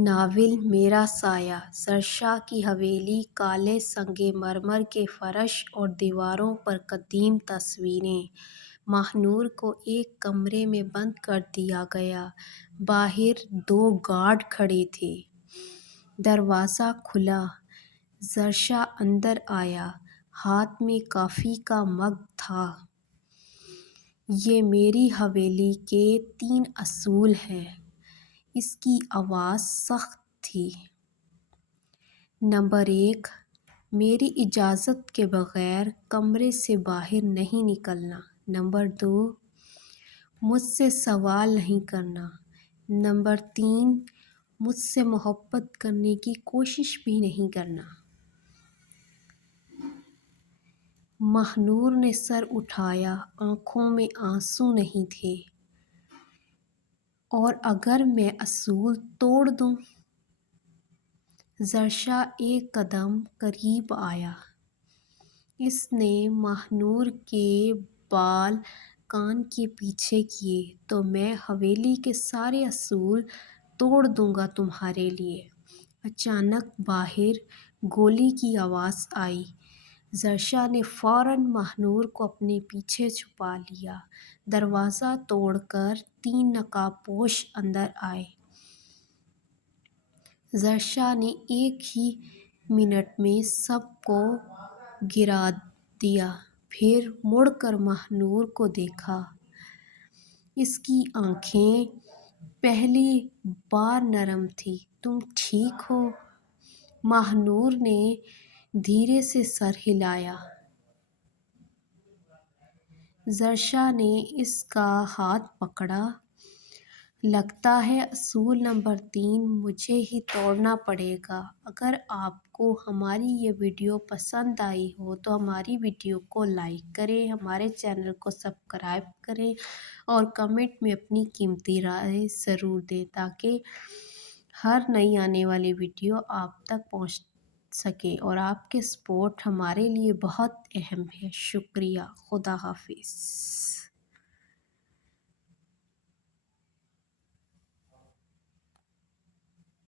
Novel میرا سایہ۔ سرسا کی حویلی، کالے سنگ مرمر کے فرش اور دیواروں پر قدیم تصویریں۔ ماہنور کو ایک کمرے میں بند کر دیا گیا۔ باہر 2 گارڈ کھڑے تھے۔ دروازہ کھلا۔ سرسا اندر آیا۔ ہاتھ میں کافی کا مگ تھا۔ یہ میری حویلی کے 3 اصول ہیں۔ اس کی آواز سخت تھی۔ نمبر 1، میری اجازت کے بغیر کمرے سے باہر نہیں نکلنا۔ نمبر 2، مجھ سے سوال نہیں کرنا۔ نمبر 3، مجھ سے محبت کرنے کی کوشش بھی نہیں کرنا۔ ماہنور نے سر اٹھایا۔ آنکھوں میں آنسو نہیں تھے۔ اور اگر میں اصول توڑ دوں؟ سرسا ایک قدم قریب آیا۔ اس نے ماہنور کے بال کان کے پیچھے کیے۔ تو میں حویلی کے سارے اصول توڑ دوں گا تمہارے لیے۔ اچانک باہر گولی کی آواز آئی۔ سرسا نے فوراً ماہنور کو اپنے پیچھے چھپا لیا۔ دروازہ توڑ کر 3 نقاب پوش اندر آئے۔ سرسا نے ایک ہی منٹ میں سب کو گرا دیا۔ پھر مڑ کر ماہنور کو دیکھا۔ اس کی آنکھیں پہلی بار نرم تھیں۔ تم ٹھیک ہو؟ ماہنور نے دھیرے سے سر ہلایا۔ سرسا نے اس کا ہاتھ پکڑا۔ لگتا ہے اصول نمبر 3 مجھے ہی توڑنا پڑے گا۔ اگر آپ کو ہماری یہ ویڈیو پسند آئی ہو تو ہماری ویڈیو کو لائک کریں، ہمارے چینل کو سبسکرائب کریں اور کمنٹ میں اپنی قیمتی رائے ضرور دیں تاکہ ہر نئی آنے والی ویڈیو آپ تک پہنچ سکے اور آپ کے سپورٹ ہمارے لیے بہت اہم ہے۔ شکریہ۔ خدا حافظ۔